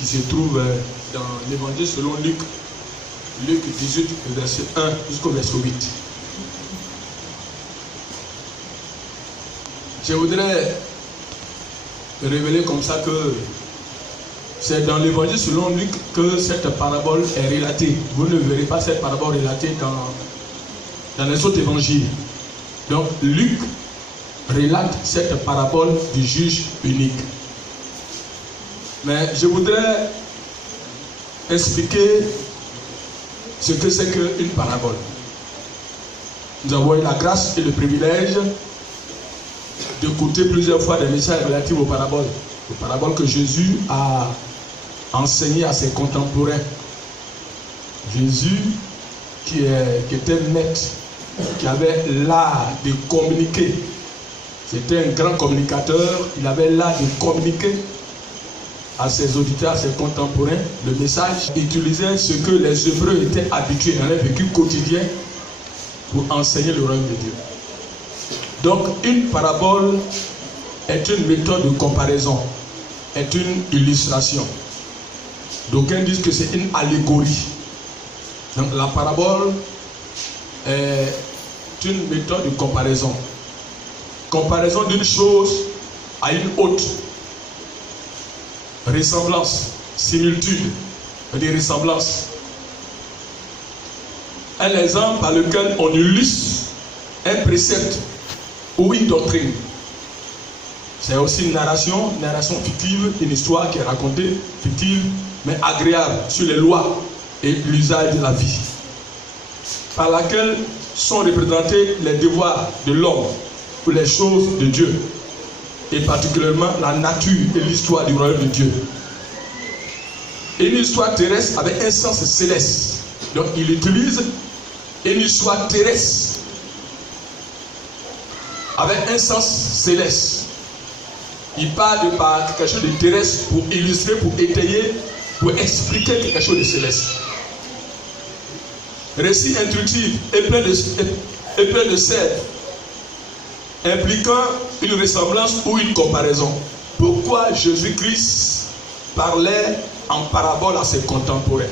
qui se trouve dans l'évangile selon Luc, Luc 18, verset 1 jusqu'au verset 8. Je voudrais révéler comme ça que c'est dans l'évangile selon Luc que cette parabole est relatée. Vous ne verrez pas cette parabole relatée dans les autres évangiles. Donc Luc relate cette parabole du juge unique. Mais je voudrais expliquer ce que c'est qu'une parabole. Nous avons eu la grâce et le privilège d'écouter plusieurs fois des messages relatifs aux paraboles. Les paraboles que Jésus a enseignées à ses contemporains. Jésus qui était maître, qui avait l'art de communiquer. C'était un grand communicateur, il avait l'art de communiquer à ses auditeurs, à ses contemporains, le message. Il utilisait ce que les Hébreux étaient habitués dans leur vécu quotidien pour enseigner le royaume de Dieu. Donc, une parabole est une méthode de comparaison, est une illustration. D'aucuns disent que c'est une allégorie. Donc, la parabole est une méthode de comparaison. Comparaison d'une chose à une autre. Ressemblance, similitude, des ressemblances. Un exemple par lequel on illustre un précepte ou une doctrine. C'est aussi une narration fictive, une histoire qui est racontée, fictive, mais agréable, sur les lois et l'usage de la vie, par laquelle sont représentés les devoirs de l'homme ou les choses de Dieu, et particulièrement la nature et l'histoire du royaume de Dieu. Une histoire terrestre avec un sens céleste. Donc il utilise une histoire terrestre avec un sens céleste. Il parle de par quelque chose de terrestre pour illustrer, pour étayer, pour expliquer quelque chose de céleste. Récit intuitif et plein de scènes impliquant une ressemblance ou une comparaison. Pourquoi Jésus-Christ parlait en parabole à ses contemporains?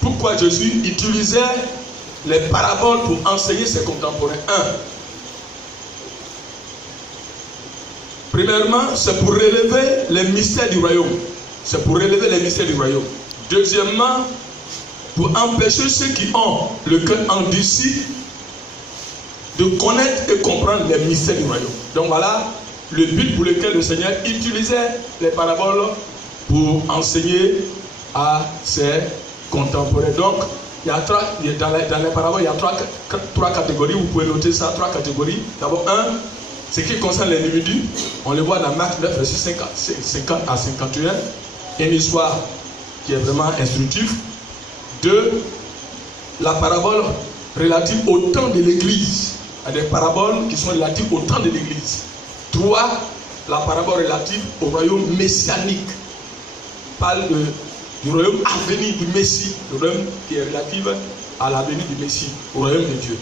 Pourquoi Jésus utilisait les paraboles pour enseigner ses contemporains? Premièrement, c'est pour relever les mystères du royaume. C'est pour relever les mystères du royaume. Deuxièmement, pour empêcher ceux qui ont le cœur endurci de connaître et comprendre les mystères du royaume. Donc voilà le but pour lequel le Seigneur utilisait les paraboles pour enseigner à ses contemporains. Donc, il y a dans les paraboles, il y a trois catégories. Vous pouvez noter ça, trois catégories. D'abord, ce qui concerne l'individu, on le voit dans Marc 9, verset 50 à 51. Une histoire qui est vraiment instructive. 2, la parabole relative au temps de l'Église. Il y a des paraboles qui sont relatives au temps de l'Église. 3, la parabole relative au royaume messianique. Parle du royaume à venir du Messie. Le royaume qui est relatif à la venue du Messie, au royaume de Dieu.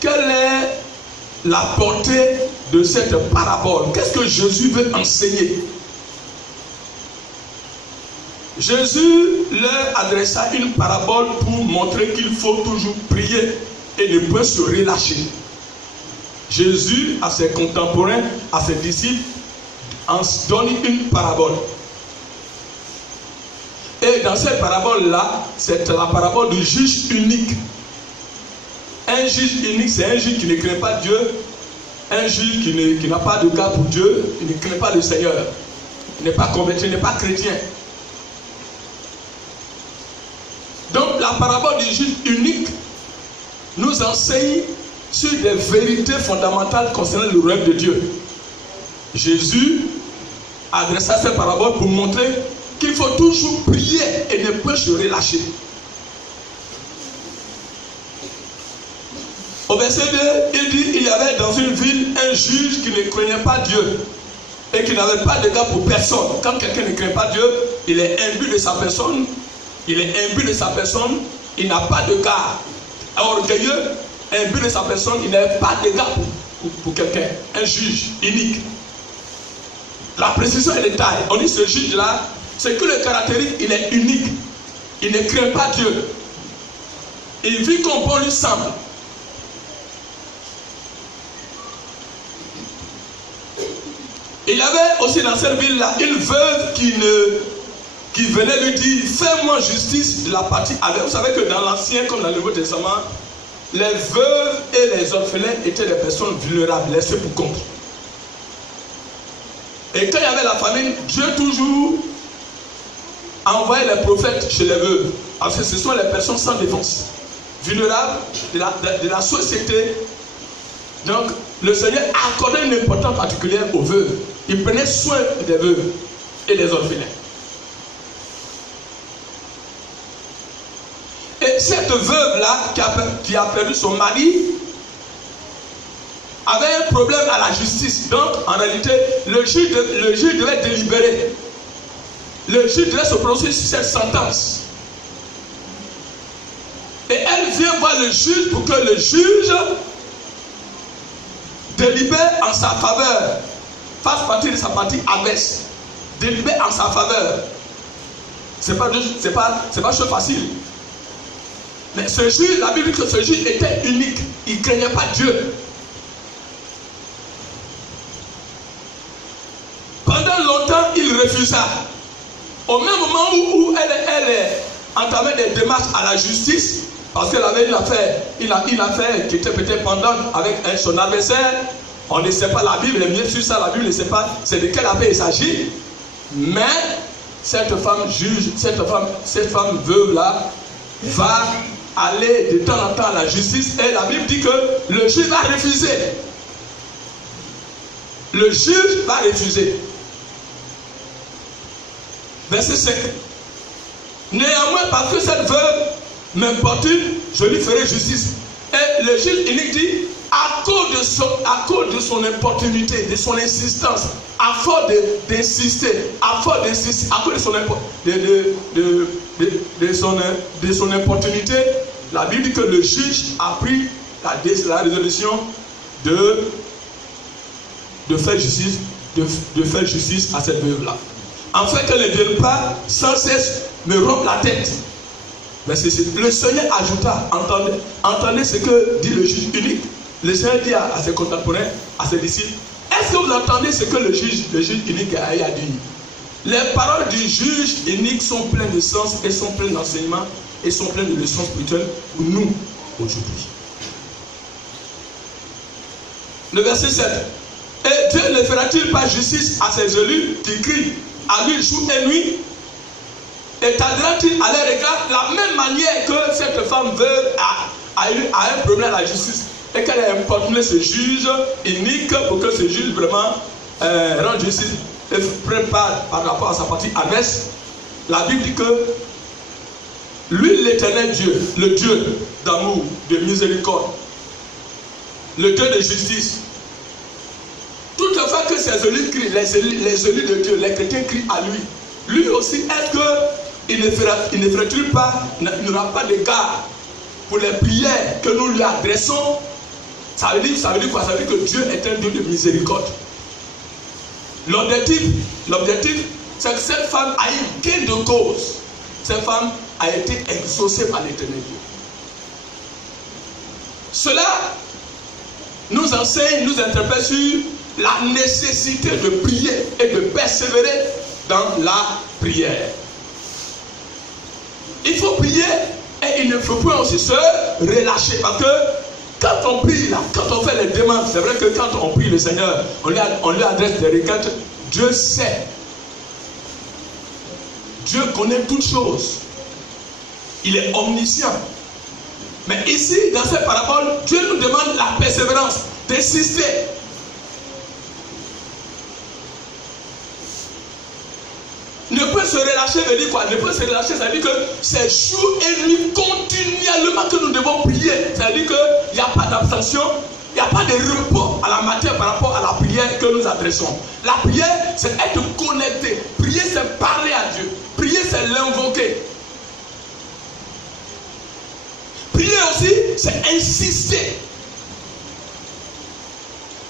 Quelle est la portée de cette parabole? Qu'est-ce que Jésus veut enseigner? Jésus leur adressa une parabole pour montrer qu'il faut toujours prier et ne pas se relâcher. Jésus, à ses contemporains, à ses disciples, en donne une parabole. Et dans cette parabole-là, c'est la parabole du juge unique. Un juge unique, c'est un juge qui ne craint pas Dieu, un juge qui n'a pas de cas pour Dieu, il ne craint pas le Seigneur, il n'est pas converti, il n'est pas chrétien. Donc la parabole du juge unique nous enseigne sur des vérités fondamentales concernant le royaume de Dieu. Jésus adressa cette parabole pour montrer qu'il faut toujours prier et ne pas se relâcher. Au verset 2, il dit il y avait dans une ville un juge qui ne craignait pas Dieu et qui n'avait pas de garde pour personne. Quand quelqu'un ne craint pas Dieu, il est imbu de sa personne, il n'a pas de garde. Orgueilleux, imbu de sa personne, il n'a pas de garde pour quelqu'un, un juge unique. La précision et le détail. On dit ce juge-là, c'est que le caractéristique, il est unique. Il ne craint pas Dieu. Il vit comme bon lui semble. Il y avait aussi dans cette ville-là une veuve qui venait lui dire, fais-moi justice de la partie avec. Vous savez que dans l'Ancien comme dans le Nouveau Testament, les veuves et les orphelins étaient des personnes vulnérables, laissées pour compte. Et quand il y avait la famine, Dieu toujours envoyait les prophètes chez les veuves. Parce que ce sont les personnes sans défense, vulnérables de la société. Donc, le Seigneur accordait une importance particulière aux veuves. Il prenait soin des veuves et des orphelins. Et cette veuve-là, qui a perdu son mari, avait un problème à la justice. Donc, en réalité, le juge devait délibérer. Le juge devait se prononcer sur cette sentence. Et elle vient voir le juge pour que le juge délibère en sa faveur. Fasse partie de sa partie adverse. Délibère en sa faveur. C'est pas chose facile. Mais ce juge, la Bible dit que ce juge était unique. Il ne craignait pas Dieu. Pendant longtemps, il refusa. Au même moment où elle entamait des démarches à la justice, parce qu'elle avait une affaire qui était peut-être pendante avec son adversaire, on ne sait pas, la Bible est bien sûr ça, la Bible ne sait pas c'est de quelle affaire il s'agit, mais cette femme veuve-là va aller de temps en temps à la justice et la Bible dit que le juge va refuser. Le juge va refuser. Verset 5. Néanmoins, parce que cette veuve m'importune, je lui ferai justice. Et le juge unique dit, à cause de son importunité, de son insistance, à force d'insister, à cause de son importunité, la Bible dit que le juge a pris la résolution de faire justice à cette veuve-là. En fait, qu'elle ne vienne pas sans cesse me rompre la tête. Mais le Seigneur ajouta, entendez ce que dit le juge unique. Le Seigneur dit à ses contemporains, à ses disciples, est-ce que vous entendez ce que le juge unique a dit? Les paroles du juge unique sont pleines de sens et sont pleines d'enseignements et sont pleines de leçons spirituelles pour nous aujourd'hui. Le verset 7. Et Dieu ne fera-t-il pas justice à ses élus qui crient à lui jour et nuit? Et t'adresse-t-il à leur égard la même manière que cette femme veuve a un problème à la justice et qu'elle a importuné ce juge unique pour que ce juge vraiment rende justice et prenne part par rapport à sa partie adverse? La Bible dit que lui, l'éternel Dieu, le Dieu d'amour, de miséricorde, le Dieu de justice, toutefois que ces élus crient, les élus de Dieu, les chrétiens crient à lui. Lui aussi, est-ce qu'il ne ferait-il pas, il n'aura pas d'égard pour les prières que nous lui adressons? Ça veut dire quoi? Ça veut dire que Dieu est un Dieu de miséricorde. L'objectif, c'est que cette femme a eu gain de cause. Cette femme a été exaucée par l'éternel Dieu. Cela nous enseigne, nous interpelle sur la nécessité de prier et de persévérer dans la prière. Il faut prier et il ne faut pas aussi se relâcher parce que quand on prie là, quand on fait les demandes, c'est vrai que quand on prie le Seigneur, on lui adresse des requêtes. Dieu sait. Dieu connaît toutes choses. Il est omniscient. Mais ici, dans cette parabole, Dieu nous demande la persévérance, d'insister. Ne peut se relâcher, veut dire quoi? Ne peut se relâcher, ça veut dire que c'est jour et nuit continuellement que nous devons prier. Ça veut dire qu'il n'y a pas d'abstention, il n'y a pas de repos à la matière par rapport à la prière que nous adressons. La prière, c'est être connecté. Prier, c'est parler à Dieu. Prier, c'est l'invoquer. Prier aussi, c'est insister.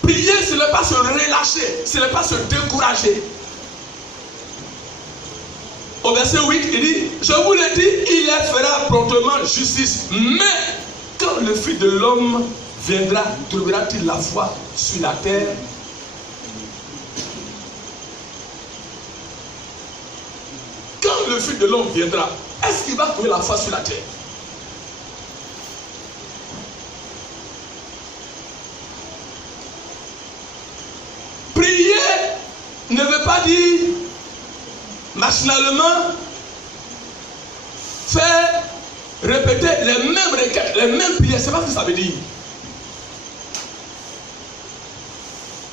Prier, ce n'est pas se relâcher, ce n'est pas se décourager. Au verset 8, il dit, je vous le dis, il leur fera promptement justice. Mais quand le Fils de l'homme viendra, trouvera-t-il la foi sur la terre? Quand le Fils de l'homme viendra, est-ce qu'il va trouver la foi sur la terre? Prier ne veut pas dire machinalement faire répéter les mêmes requêtes, les mêmes prières. C'est pas ce que ça veut dire.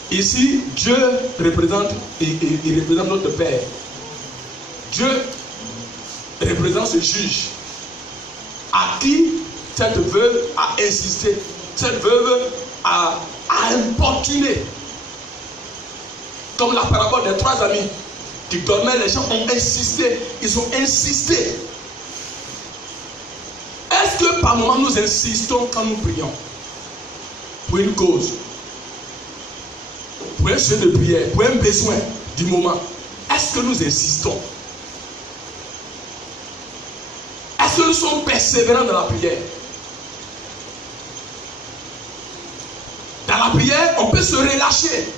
Ici, Dieu représente, il représente notre Père. Dieu représente ce juge à qui cette veuve a insisté, cette veuve a importuné. Comme la parabole des 3 amis qui dormaient, les gens ont insisté, ils ont insisté. Est-ce que par moment nous insistons quand nous prions pour une cause, pour un sujet de prière, pour un besoin du moment? Est-ce que nous insistons? Est-ce que nous sommes persévérants dans la prière? Dans la prière, on peut se relâcher.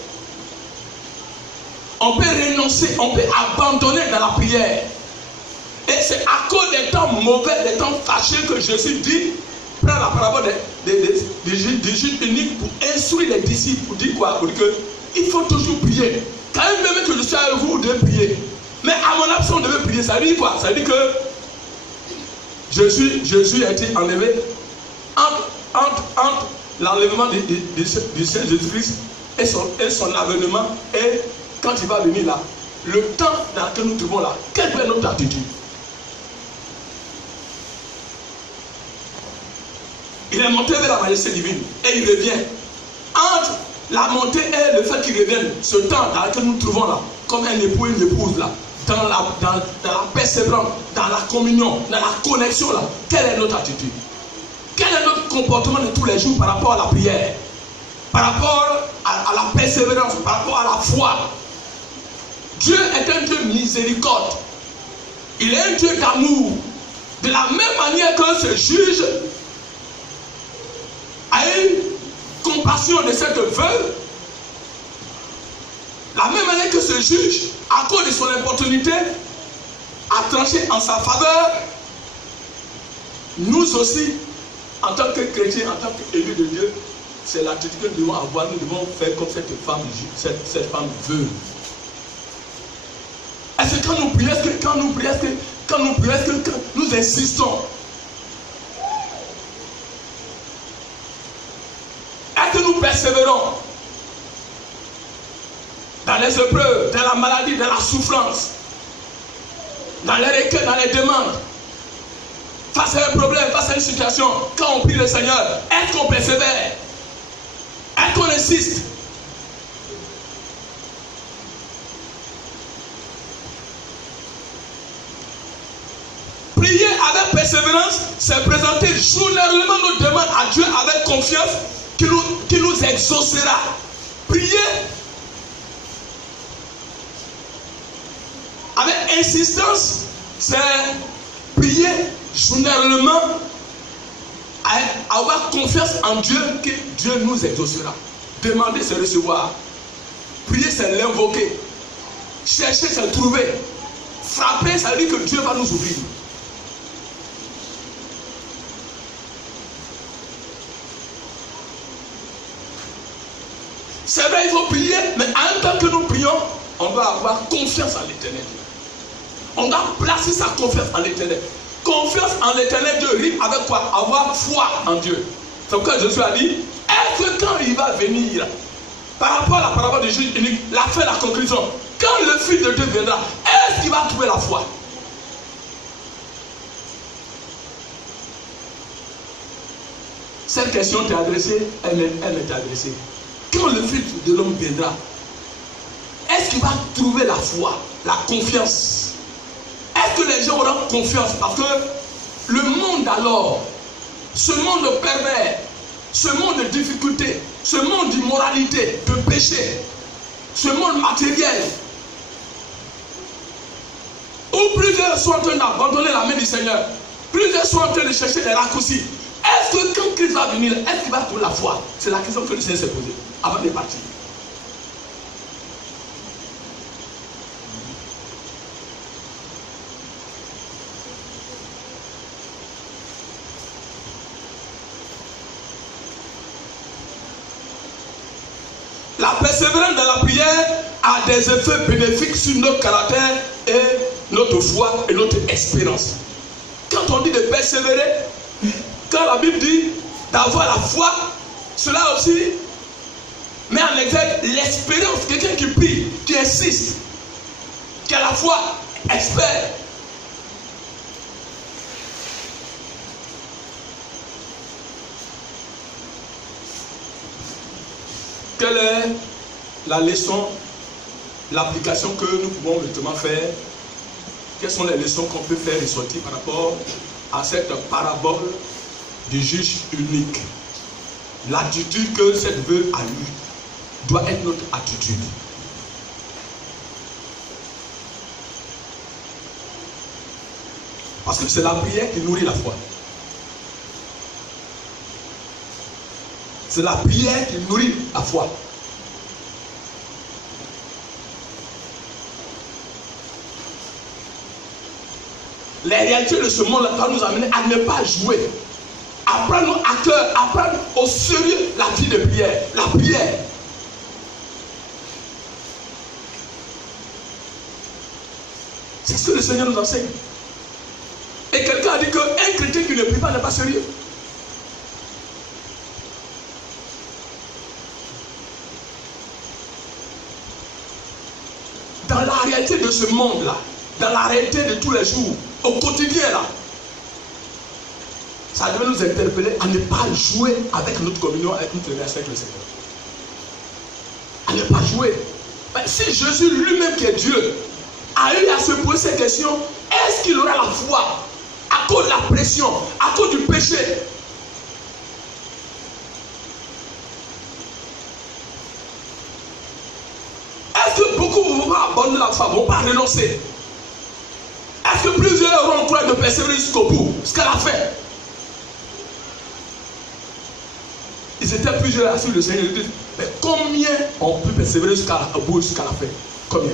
On peut renoncer, on peut abandonner dans la prière. Et c'est à cause des temps mauvais, des temps fâcheux que Jésus dit, prend la parabole des juges uniques pour instruire les disciples, pour dire quoi? Pour dire qu'il faut toujours prier. Quand même que je suis avec vous, vous devez prier. Mais à mon absence, on devait prier. Ça veut dire quoi? Ça veut dire que Jésus a été enlevé entre l'enlèvement du Seigneur Jésus-Christ et son avènement. Et quand il va venir là, le temps dans lequel nous trouvons là, quelle est notre attitude? Il est monté vers la majesté divine et il revient. Entre la montée et le fait qu'il revienne, ce temps dans lequel nous nous trouvons là, comme un époux et une épouse là, dans la persévérance, dans la communion, dans la connexion là, quelle est notre attitude? Quel est notre comportement de tous les jours par rapport à la prière, par rapport à la persévérance, par rapport à la foi? Dieu est un Dieu miséricorde. Il est un Dieu d'amour. De la même manière que ce juge a eu compassion de cette veuve, la même manière que ce juge, à cause de son opportunité, a tranché en sa faveur, nous aussi, en tant que chrétiens, en tant qu'élus de Dieu, c'est l'attitude que nous devons avoir. Nous devons faire comme cette femme veuve. Est-ce que quand nous prions, est-ce que nous insistons? Est-ce que nous persévérons dans les épreuves, dans la maladie, dans la souffrance, dans les requêtes, dans les demandes, face à un problème, face à une situation? Quand on prie le Seigneur, est-ce qu'on persévère? Est-ce qu'on insiste? Prier avec persévérance, c'est présenter journellement nos demandes à Dieu avec confiance qui nous exaucera. Prier avec insistance, c'est prier journellement, avoir confiance en Dieu que Dieu nous exaucera. Demander, c'est recevoir. Prier, c'est l'invoquer. Chercher, c'est trouver. Frapper, ça veut dire que Dieu va nous ouvrir. C'est vrai, il faut prier, mais en même temps que nous prions, on doit avoir confiance en l'Éternel. On doit placer sa confiance en l'Éternel. Confiance en l'Éternel, Dieu rime avec quoi? Avoir foi en Dieu. C'est pourquoi Jésus a dit, est-ce que quand il va venir, par rapport à la parabole du juge unique, la fin, la conclusion, quand le Fils de Dieu viendra, est-ce qu'il va trouver la foi? Cette question t'est adressée, elle m'est adressée. Quand le Fils de l'homme viendra, est-ce qu'il va trouver la foi, la confiance? Est-ce que les gens auront confiance? Parce que le monde alors, ce monde pervers, ce monde de difficulté, ce monde d'immoralité, de péché, ce monde matériel, où plusieurs sont en train d'abandonner la main du Seigneur, plusieurs sont en train de chercher des raccourcis. Est-ce que quand Christ va venir, est-ce qu'il va trouver la foi? C'est la question que le Seigneur s'est posée avant de partir. La persévérance dans la prière a des effets bénéfiques sur notre caractère et notre foi et notre espérance. Quand on dit de persévérer, quand la Bible dit d'avoir la foi, cela aussi met en exergue l'espérance. Quelqu'un qui prie, qui insiste, qui a la foi, espère. Quelle est la leçon, l'application que nous pouvons justement faire? Quelles sont les leçons qu'on peut faire ressortir par rapport à cette parabole du juge unique? L'attitude que cette veuve a eue doit être notre attitude. Parce que c'est la prière qui nourrit la foi. C'est la prière qui nourrit la foi. Les réalités de ce monde doivent nous amener à ne pas jouer, à prendre à cœur, à prendre au sérieux la vie de prière. La prière. C'est ce que le Seigneur nous enseigne. Et quelqu'un a dit qu'un chrétien qui ne prie pas n'est pas sérieux. Dans la réalité de ce monde-là, dans la réalité de tous les jours, au quotidien là, ça devait nous interpeller à ne pas jouer avec notre communion, avec notre relation avec le Seigneur. À ne pas jouer. Mais si Jésus lui-même qui est Dieu a eu à se poser cette question, est-ce qu'il aura la foi à cause de la pression, à cause du péché? Est-ce que beaucoup ne vont pas abandonner la foi, ne vont pas renoncer? Est-ce que plusieurs auront le courage de persévérer jusqu'au bout, jusqu'à la fin? Ils étaient plusieurs assis le Seigneur. Ils disent, mais combien ont pu persévérer jusqu'à la bout, jusqu'à la fin? Combien?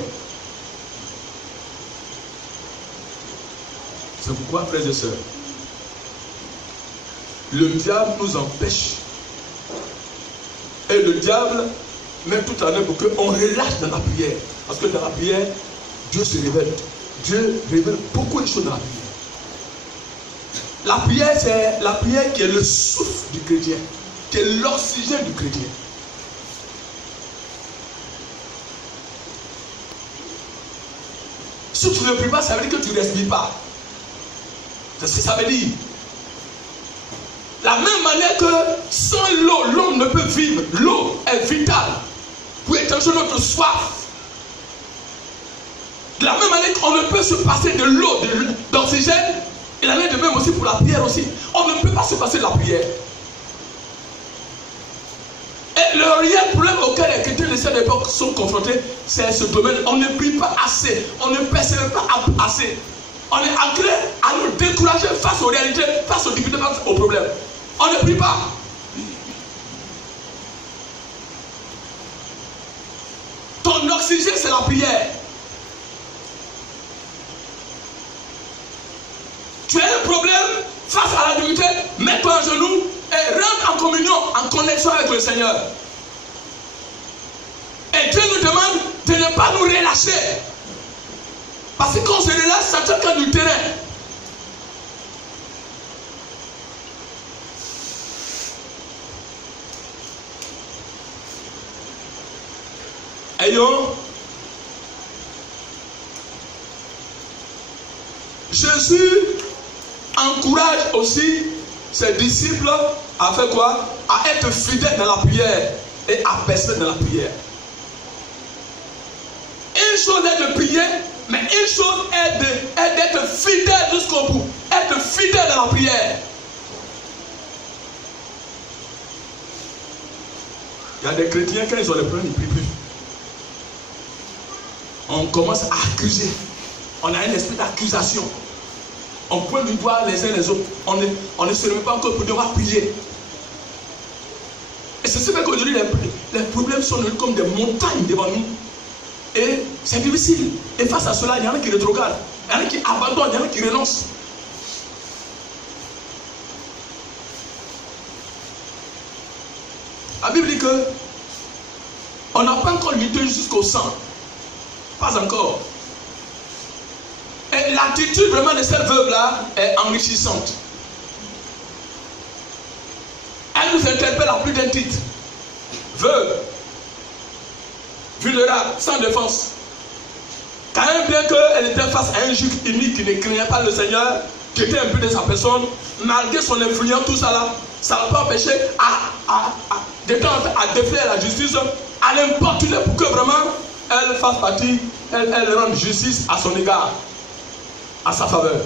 C'est pourquoi, frères et sœurs, le diable nous empêche. Et le diable met toute l'année pour qu'on relâche dans la prière. Parce que dans la prière, Dieu se révèle. Dieu révèle beaucoup de choses dans la prière. La prière, c'est la prière qui est le souffle du chrétien, qui est l'oxygène du chrétien. Si tu ne pries pas, ça veut dire que tu ne respires pas. C'est ce que ça veut dire. La même manière que sans l'eau, l'homme ne peut vivre. L'eau est vitale pour étancher notre soif. De la même manière qu'on ne peut se passer de l'eau, d'oxygène, il en est de même aussi pour la prière aussi. On ne peut pas se passer de la prière. Et le réel problème auquel les chrétiens de cette époque sont confrontés, c'est ce domaine. On ne prie pas assez, on ne persévère pas assez. On est enclin à nous décourager face aux réalités, face aux difficultés, face aux problèmes. On ne prie pas. Ton oxygène, c'est la prière. Tu as un problème face à la difficulté, mets-toi à genoux et rentre en communion, en connexion avec le Seigneur. Et Dieu nous demande de ne pas nous relâcher. Parce que quand on se relâche, ça tient qu'à du terrain. Ayons. Jésus encourage aussi ses disciples à faire quoi? À être fidèles dans la prière et à persévérer dans la prière. Une chose est de prier, mais une chose est d'être fidèle jusqu'au bout. Être fidèle dans la prière. Il y a des chrétiens, quand ils ont les problèmes, ils ne prient plus. On commence à accuser. On a un esprit d'accusation. On pointe du doigt les uns les autres. On ne se remet pas encore pour devoir prier. Et c'est ce qui fait qu'aujourd'hui, les problèmes sont comme des montagnes devant nous. Et c'est difficile. Et face à cela, il y en a qui rétrogradent. Il y en a qui abandonnent, il y en a qui renoncent. La Bible dit que on n'a pas encore lutté jusqu'au sang. Pas encore. Et l'attitude vraiment de cette veuve-là est enrichissante. Elle nous interpelle à plus d'un titre. Veuve, vulnérable, sans défense. Quand même bien qu'elle était face à un juge unique qui ne craignait pas le Seigneur, qui était un peu de sa personne, malgré son influence, tout ça là, ça ne l'a pas empêché à défier la justice à n'importe où pour que vraiment elle fasse partie, elle rende justice à son égard, à sa faveur.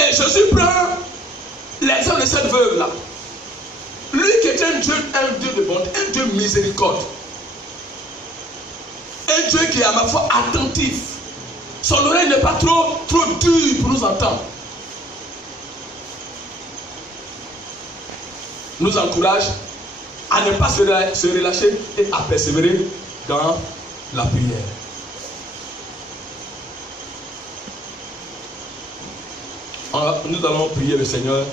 Et Jésus prend l'exemple de cette veuve-là. Lui qui était un Dieu de bonté, un Dieu miséricorde. Un Dieu qui est à ma foi attentif. Son oreille n'est pas trop dure pour nous entendre. Nous encourage à ne pas se relâcher et à persévérer dans la prière. Nous allons prier le Seigneur